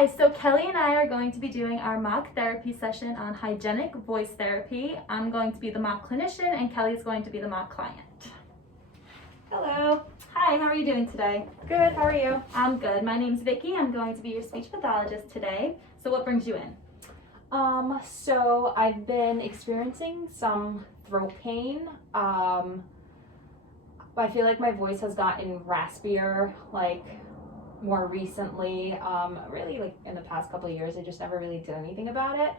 Hi, so Kelly and I are going to be doing our mock therapy session on hygienic voice therapy. I'm going to be the mock clinician and Kelly's going to be the mock client. Hello. Hi, how are you doing today? Good, how are you? I'm good. My name's Vicky. I'm going to be your speech pathologist today. So what brings you in? So I've been experiencing some throat pain. I feel like my voice has gotten raspier, more recently. Really, in the past couple of years, I just never really did anything about it.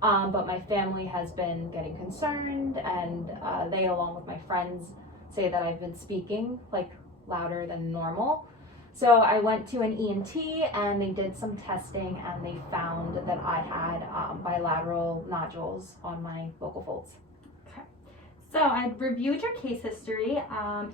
But my family has been getting concerned, and they, along with my friends, say that I've been speaking louder than normal. So I went to an ENT and they did some testing and they found that I had bilateral nodules on my vocal folds. Okay. So I reviewed your case history.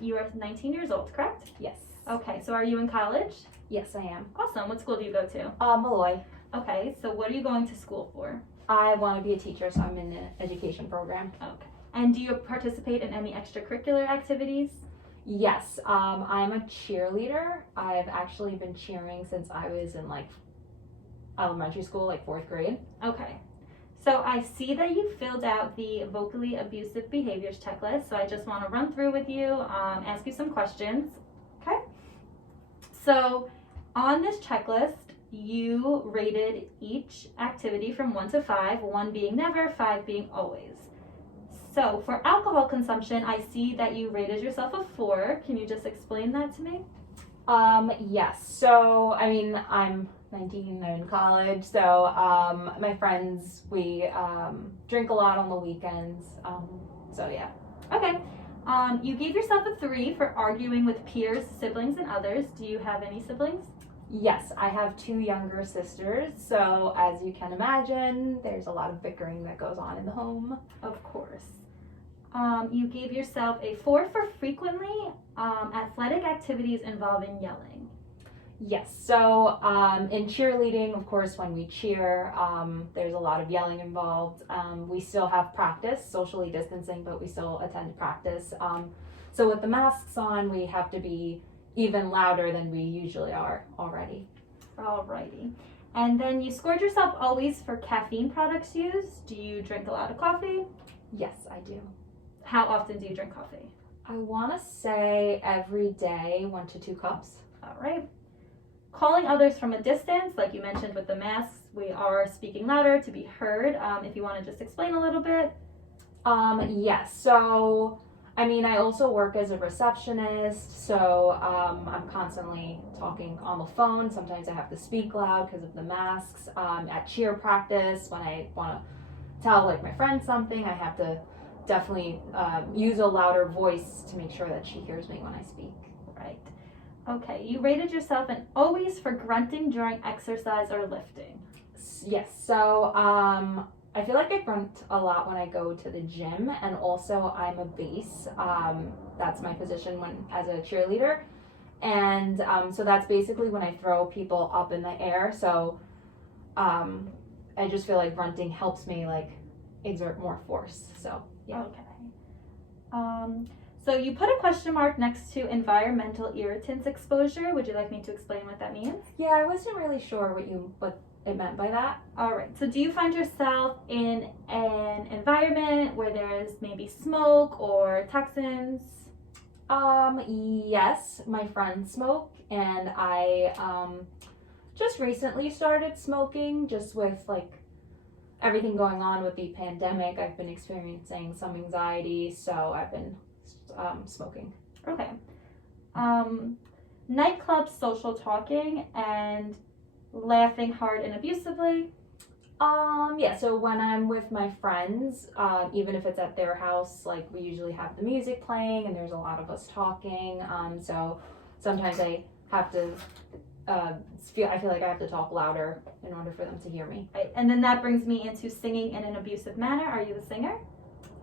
You are 19 years old, correct? Yes. Okay, so are you in college? Yes, I am. Awesome. What school do you go to? Malloy. Okay, so what are you going to school for? I want to be a teacher, so I'm in an education program. Okay. And do you participate in any extracurricular activities? Yes, I'm a cheerleader. I've actually been cheering since I was in elementary school, 4th grade. Okay. So I see that you filled out the vocally abusive behaviors checklist. So I just want to run through with you, ask you some questions. Okay. So on this checklist, you rated each activity from 1 to 5, 1 being never, 5 being always. So for alcohol consumption, I see that you rated yourself a 4. Can you just explain that to me? Yes. So, I'm 19, I'm in college, so my friends, we drink a lot on the weekends, so yeah. Okay. You gave yourself a 3 for arguing with peers, siblings, and others. Do you have any siblings? Yes, I have 2 younger sisters, so as you can imagine, there's a lot of bickering that goes on in the home. Of course. You gave yourself a 4 for frequently athletic activities involving yelling. Yes, so in cheerleading, of course, when we cheer, there's a lot of yelling involved. We still have practice, socially distancing, but we still attend practice. So with the masks on, we have to be even louder than we usually are already. Alrighty. And then you scored yourself always for caffeine products used. Do you drink a lot of coffee? Yes, I do. How often do you drink coffee? I want to say every day, 1 to 2 cups. All right. Calling others from a distance, like you mentioned with the masks, we are speaking louder to be heard. If you want to just explain a little bit. Yes, so I also work as a receptionist, so I'm constantly talking on the phone. Sometimes I have to speak loud because of the masks. At cheer practice, when I want to tell my friend something, I have to definitely use a louder voice to make sure that she hears me when I speak. Right. Okay, you rated yourself an always for grunting during exercise or lifting. Yes, so I feel like I grunt a lot when I go to the gym, and also I'm a bass. That's my position as a cheerleader, and so that's basically when I throw people up in the air. So I just feel like grunting helps me exert more force. So yeah. Okay. So you put a question mark next to environmental irritants exposure. Would you like me to explain what that means? Yeah, I wasn't really sure what it meant by that. All right. So do you find yourself in an environment where there's maybe smoke or toxins? Yes, my friends smoke, and I just recently started smoking, just with everything going on with the pandemic. I've been experiencing some anxiety, so I've been smoking. Okay. Nightclub social talking and laughing hard and abusively. Yeah, so when I'm with my friends, even if it's at their house, we usually have the music playing and there's a lot of us talking. So sometimes I have to I feel like I have to talk louder in order for them to hear me. Right. And then that brings me into singing in an abusive manner. Are you a singer?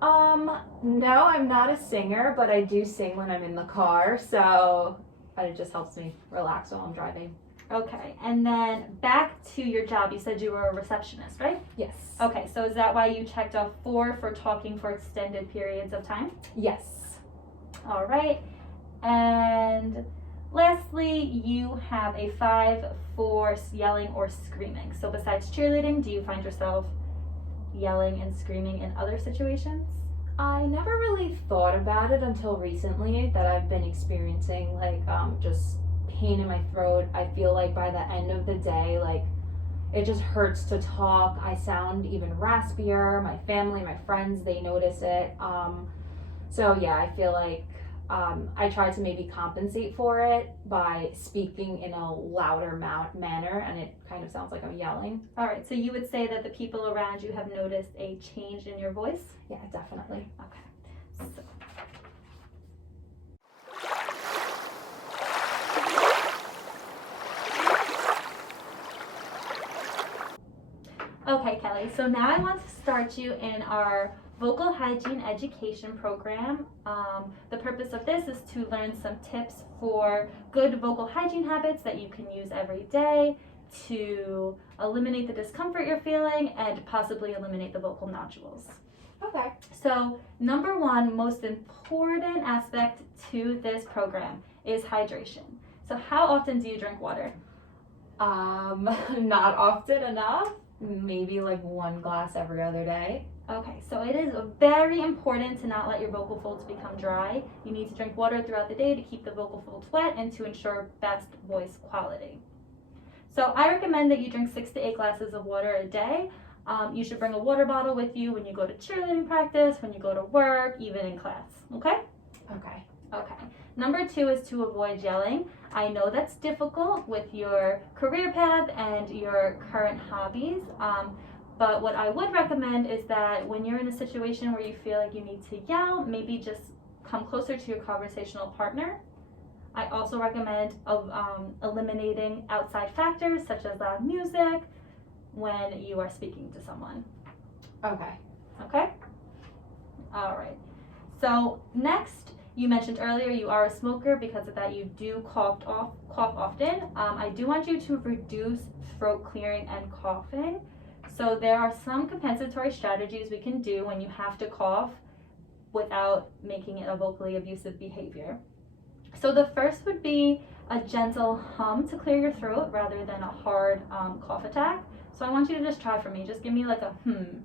No, I'm not a singer, but I do sing when I'm in the car, so it just helps me relax while I'm driving. Okay, and then back to your job. You said you were a receptionist, right? Yes. Okay, so is that why you checked off 4 for talking for extended periods of time? Yes. All right, and Lastly, you have a 5 for yelling or screaming. So besides cheerleading, do you find yourself yelling and screaming in other situations? I never really thought about it until recently that I've been experiencing like just pain in my throat. I feel like by the end of the day, like it just hurts to talk. I sound even raspier. My family, my friends, they notice it. So yeah, I feel like I try to maybe compensate for it by speaking in a louder manner, and it kind of sounds like I'm yelling. All right, so you would say that the people around you have noticed a change in your voice? Yeah, definitely. Okay. So. Okay, Kelly, so now I want to start you in our vocal hygiene education program. The purpose of this is to learn some tips for good vocal hygiene habits that you can use every day to eliminate the discomfort you're feeling and possibly eliminate the vocal nodules. Okay. So, number one, most important aspect to this program is hydration. So, how often do you drink water? Not often enough. Maybe like 1 glass every other day. Okay, so it is very important to not let your vocal folds become dry. You need to drink water throughout the day to keep the vocal folds wet and to ensure best voice quality. So I recommend that you drink 6 to 8 glasses of water a day. You should bring a water bottle with you when you go to cheerleading practice, when you go to work, even in class, okay? Okay. Okay. Number 2 is to avoid yelling. I know that's difficult with your career path and your current hobbies, but what I would recommend is that when you're in a situation where you feel like you need to yell, maybe just come closer to your conversational partner. I also recommend eliminating outside factors such as loud music when you are speaking to someone. Okay. Okay? All right. So next, you mentioned earlier you are a smoker. Because of that, you do cough often. I do want you to reduce throat clearing and coughing. So there are some compensatory strategies we can do when you have to cough without making it a vocally abusive behavior. So the first would be a gentle hum to clear your throat rather than a hard cough attack. So I want you to just try for me. Just give me like a hmm.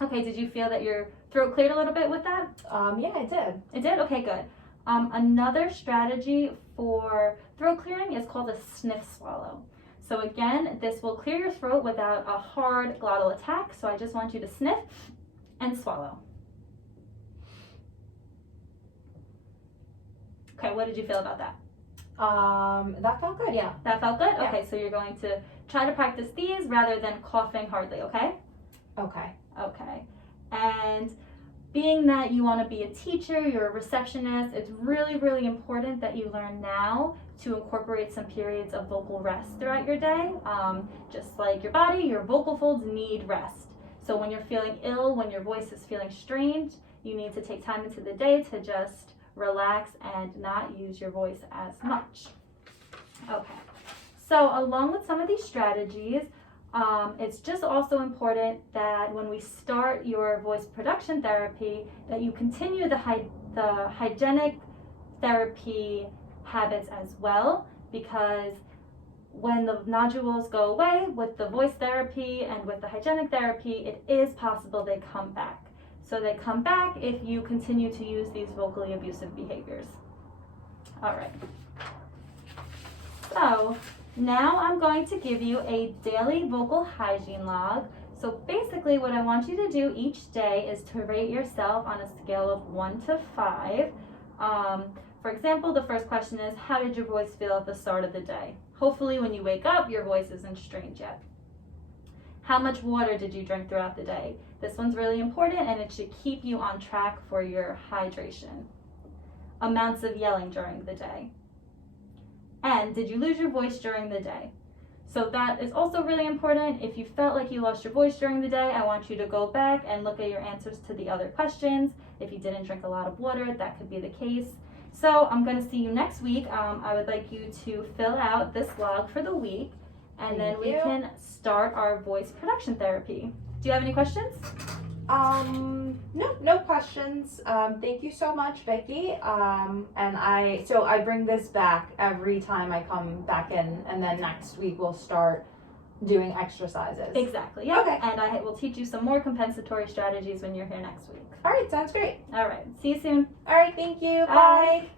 Okay, did you feel that your throat cleared a little bit with that? Yeah, it did. It did? Okay, good. Another strategy for throat clearing is called a sniff swallow. So again, this will clear your throat without a hard glottal attack. So I just want you to sniff and swallow. Okay, what did you feel about that? That felt good, yeah. That felt good? Yeah. Okay, so you're going to try to practice these rather than coughing hardly, okay? Okay. Okay. And being that you want to be a teacher, you're a receptionist, it's really, really important that you learn now to incorporate some periods of vocal rest throughout your day. Just like your body, your vocal folds need rest. So when you're feeling ill, when your voice is feeling strained, you need to take time into the day to just relax and not use your voice as much. Okay. So along with some of these strategies, it's just also important that when we start your voice production therapy, that you continue the hygienic therapy habits as well, because when the nodules go away with the voice therapy and with the hygienic therapy, it is possible they come back. So they come back if you continue to use these vocally abusive behaviors. All right. So now I'm going to give you a daily vocal hygiene log. So basically what I want you to do each day is to rate yourself on a scale of 1 to 5. For example, the first question is, how did your voice feel at the start of the day? Hopefully when you wake up, your voice isn't strained yet. How much water did you drink throughout the day? This one's really important and it should keep you on track for your hydration. Amounts of yelling during the day. And did you lose your voice during the day? So that is also really important. If you felt like you lost your voice during the day, I want you to go back and look at your answers to the other questions. If you didn't drink a lot of water, that could be the case. So I'm going to see you next week. I would like you to fill out this log for the week, and then we can start our voice production therapy. Do you have any questions? No questions. Thank you so much, Vicky. And I bring this back every time I come back in, and then next week we'll start doing exercises. Exactly. Yeah. Okay. And I will teach you some more compensatory strategies when you're here next week. All right, sounds great. All right. See you soon. All right, thank you. Bye. Bye.